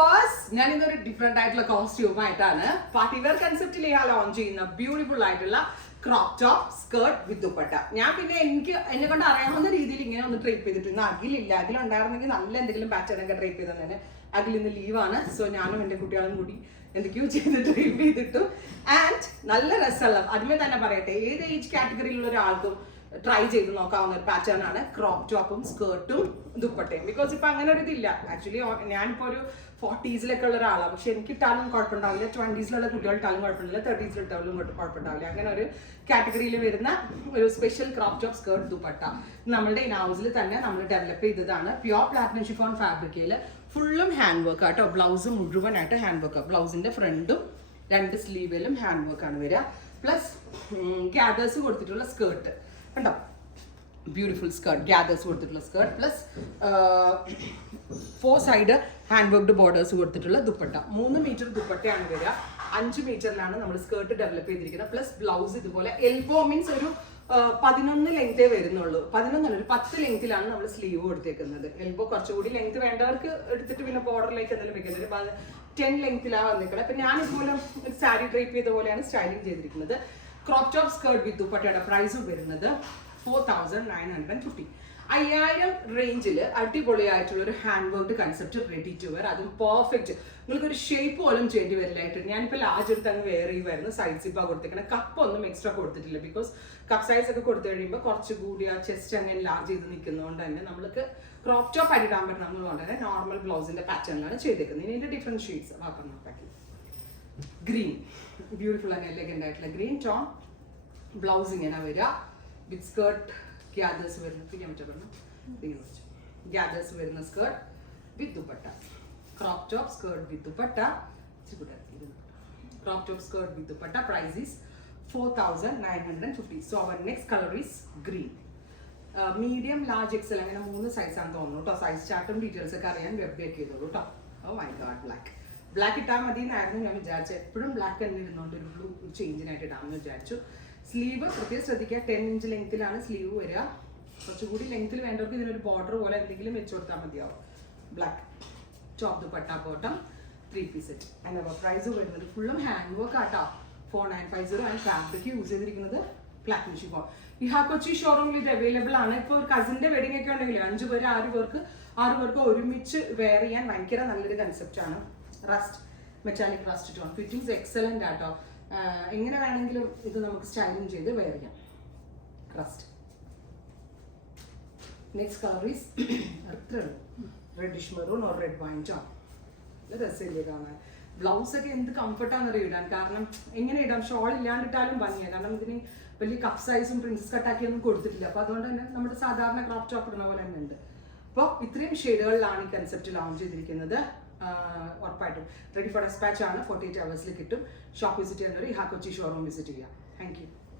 Lovers, ഞാൻ ഇന്നൊരു different ആയിട്ടുള്ള കോസ്റ്റ്യൂമായിട്ടാണ് പാർട്ടി വെയർ കൺസെപ്റ്റിൽ ലോഞ്ച് ചെയ്യുന്ന ബ്യൂട്ടിഫുൾ ആയിട്ടുള്ള crop top skirt with dupatta. ഞാൻ പിന്നെ എന്നെ കൊണ്ട് അറിയാവുന്ന രീതിയിൽ ഇങ്ങനെ ഒന്ന് ട്രേപ്പ് ചെയ്തിട്ടുണ്ട്. അഖിലില്ല, അഖിലുണ്ടായിരുന്നെങ്കിൽ നല്ല എന്തെങ്കിലും പാറ്റേൺ ഒക്കെ ട്രേപ്പ് ചെയ്ത് തന്നെ. അഖിൽ ഇന്ന് ലീവാണ്. സോ ഞാനും എൻ്റെ കുട്ടികളും കൂടി എന്തൊക്കെയോ ചെയ്ത് ട്രേപ്പ് ചെയ്തിട്ടു. ആൻഡ് നല്ല രസമുള്ള, ആദ്യമേ തന്നെ പറയട്ടെ, ഏത് ഏജ് കാറ്റഗറിയിലുള്ള ഒരാൾക്കും ട്രൈ ചെയ്ത് നോക്കാവുന്ന ഒരു പാറ്റേൺ ആണ് ക്രോപ്പ് ടോപ്പും സ്കേർട്ടും ദുപ്പട്ടയും. ബിക്കോസ് ഇപ്പൊ അങ്ങനെ ഒരു ഇതില്ല. ആക്ച്വലി ഞാനിപ്പോ ഒരു 40s ഉള്ള ഒരാളാണ്. പക്ഷെ എനിക്ക് ഇട്ടാലും കുഴപ്പമുണ്ടാവില്ല, 20s കുട്ടികൾ ഇട്ടാലും കുഴപ്പമില്ല, 30s ഇട്ടാലും കുഴപ്പമുണ്ടാവില്ല. അങ്ങനെ ഒരു കാറ്റഗറിയിൽ വരുന്ന ഒരു special crop top skirt dupatta നമ്മളുടെ ഇൻ ഹൗസിൽ തന്നെ നമ്മൾ ഡെവലപ്പ് ചെയ്തതാണ്. പ്യോർ പ്ലാറ്റിനം ഷിഫോൺ ഫാബ്രിക്കയിൽ ഫുള്ളും ഹാൻഡ് വർക്ക് ആട്ടോ. ബ്ലൗസ് മുഴുവനായിട്ട് ഹാൻഡ് വർക്ക്. ബ്ലൗസിന്റെ ഫ്രണ്ടും 2 സ്ലീവിലും ഹാൻഡ് വർക്ക് ആണ് വരിക. പ്ലസ് ഗ്യാദേഴ്സ് കൊടുത്തിട്ടുള്ള സ്കേർട്ട് കണ്ടോ, ബ്യൂട്ടിഫുൾ സ്കേർട്ട്, ഗ്യാദേഴ്സ് കൊടുത്തിട്ടുള്ള skirt plus 4 side hand worked borders കൊടുത്തിട്ടുള്ള ദുപ്പട്ട. 3 മീറ്റർ ദുപ്പട്ടയാണ് വരിക. 5 മീറ്ററിലാണ് നമ്മൾ സ്കേർട്ട് ഡെവലപ്പ് ചെയ്തിരിക്കുന്നത്. പ്ലസ് ബ്ലൗസ് ഇതുപോലെ എൽബോ മീൻസ് ഒരു 11 ലെങ്തേ വരുന്നുള്ളൂ. 11 ഒരു 10 ലെങ്തിലാണ് നമ്മൾ സ്ലീവ് കൊടുത്തേക്കുന്നത്. എൽബോ കുറച്ചുകൂടി ലെങ്ത് വേണ്ടവർക്ക് എടുത്തിട്ട് പിന്നെ ബോർഡറിലേക്ക് എന്തെങ്കിലും വെക്കുന്നത്. 10 ലെങ്തിലാണ് വന്നിരിക്കുന്നത്. അപ്പൊ ഞാൻ ഇതുപോലെ ഒരു സാരി ഡ്രേപ്പ് ചെയ്ത പോലെയാണ് സ്റ്റൈലിംഗ് ചെയ്തിരിക്കുന്നത്. ക്രോപ്പ് ടോപ്പ് സ്കേർട്ട് വിത്ത് ദുപ്പട്ടയുടെ പ്രൈസ് വരുന്നത് 4950. 5000 റേഞ്ചിൽ അടിപൊളിയായിട്ടുള്ള ഒരു hand worked concept ready to wear. അതും പെർഫെക്റ്റ്. നിങ്ങൾക്കൊരു ഷേപ്പ് പോലും ചെയ്യേണ്ടി വരില്ലായിട്ട്. ഞാനിപ്പോൾ ലാർജ് എടുത്ത് അങ്ങ് വെയർ ചെയ്യുമായിരുന്നു. സൈഡ് സിപ്പാണ് കൊടുത്തേക്കുന്നത്. കപ്പൊന്നും എക്സ്ട്രാ കൊടുത്തിട്ടില്ല. ബിക്കോസ് കപ്പ് സൈസ് ഒക്കെ കൊടുത്തു കഴിയുമ്പോൾ കുറച്ചുകൂടി ആ ചെസ്റ്റ് അങ്ങനെ ലാർജ് ചെയ്ത് നിൽക്കുന്നതുകൊണ്ട് തന്നെ നമ്മൾക്ക് ക്രോപ്പ് ടോപ്പ് ആയിട്ട് ഇടാൻ പറ്റുന്നതുകൊണ്ട് തന്നെ നോർമൽ ബ്ലൗസിന്റെ പാറ്റേണിലാണ് ചെയ്തേക്കുന്നത്. ഇതിന്റെ ഡിഫറെന്റ് ഷെയ്ഡ്സ് നോക്കാം. ഗ്രീൻ, ബ്യൂട്ടിഫുൾ ആൻഡ് എലഗന്റ് ആയിട്ടുള്ള ഗ്രീൻ ടോൺ. ബ്ലൗസ് ഇങ്ങനെ വരിക വിത്ത് സ്കേർട്ട് ഗ്യാദേഴ്സ് വരുന്ന ഗ്യാദേഴ്സ് വരുന്ന skirt with dupatta. Crop top skirt with dupatta. Crop top skirt with dupatta. Price is 4950. So our next colour is green. Medium, large, XL അങ്ങനെ 3 സൈസാണ് തോന്നുന്നു കേട്ടോ. Size ചാർട്ടും details ഒക്കെ അറിയാൻ വെബ് ചെയ്തോളൂ കേട്ടോ. ഓ മൈ ഗോഡ്, ബ്ലാക്ക് ഇട്ടാൽ മതി എന്നായിരുന്നു ഞാൻ വിചാരിച്ചത്. എപ്പോഴും ബ്ലാക്ക് തന്നെ ഇരുന്നുകൊണ്ട് ഒരു ബ്ലൂ ചേഞ്ചിനായിട്ട് ഇടാമെന്ന് വിചാരിച്ചു. സ്ലീവ് പ്രത്യേകം ശ്രദ്ധിക്കുക, 10 ഇഞ്ച് ലെങ്ത്തിലാണ് സ്ലീവ് വരിക. കുറച്ചുകൂടി ലെങ്ത്തിൽ വേണ്ടവർക്ക് ഇതിനൊരു ബോർഡർ പോലെ എന്തെങ്കിലും വെച്ച് കൊടുത്താൽ മതിയാവും. Black top dupatta bottom 3 piece set. അതിൻ്റെ പ്രൈസ് വരുന്നത് ഫുള്ളും ഹാൻഡ് വർക്ക് ആട്ടോ. 4950. ആൻഡ് ഫാബ്രിക് യൂസ് ചെയ്തിരിക്കുന്നത് പ്ലാറ്റിനം ഷിഫോൺ. ഈ കൊച്ചി ഷോറൂമിൽ ഇത് അവൈലബിൾ ആണ്. ഇപ്പോൾ ഒരു കസിന്റെ വെഡിങ് ഒക്കെ ഉണ്ടെങ്കിൽ 5 പേര് 6 പേർക്ക് ഒരുമിച്ച് വെയർ ചെയ്യാൻ ഭയങ്കര നല്ലൊരു കൺസെപ്റ്റ് ആണ്. Rust, metallic rust tone. Fittings excellent ആട്ടോ. എങ്ങനെ വേണമെങ്കിലും ഇത് നമുക്ക് സ്റ്റൈലിംഗ് ചെയ്ത് വെയർ ചെയ്യാം. Rust. Next colour is reddish maroon or red wine tone. രസമില്ലേ കാണാൻ. ബ്ലൗസ് ഒക്കെ എന്ത് കംഫർട്ടാണെന്ന് ഇടാൻ. കാരണം എങ്ങനെ ഇടാം, ഷോൾ ഇല്ലാണ്ടിട്ടാലും ഭംഗിയാണ്. കാരണം ഇതിന് വലിയ കപ്പ് സൈസും പ്രിൻസസ് കട്ടാക്കിയൊന്നും കൊടുത്തിട്ടില്ല. അപ്പോൾ അതുകൊണ്ട് തന്നെ നമ്മുടെ സാധാരണ ക്രോപ്പ് ടോപ്പ് ഇടുന്ന പോലെ തന്നെ ഉണ്ട്. അപ്പോൾ ഇത്രയും ഷെയ്ഡുകളിലാണ് ഈ കൺസെപ്റ്റ് ലോഞ്ച് ചെയ്തിരിക്കുന്നത്. ഉറപ്പായിട്ടും റെഡി ഫോർ ഡെസ്പാച്ച് ആണ്. 48 hours കിട്ടും. ഷോപ്പ് വിസിറ്റ് ചെയ്യുന്നവർ കൊച്ചി ഷോറൂം വിസിറ്റ് ചെയ്യാം. Thank you.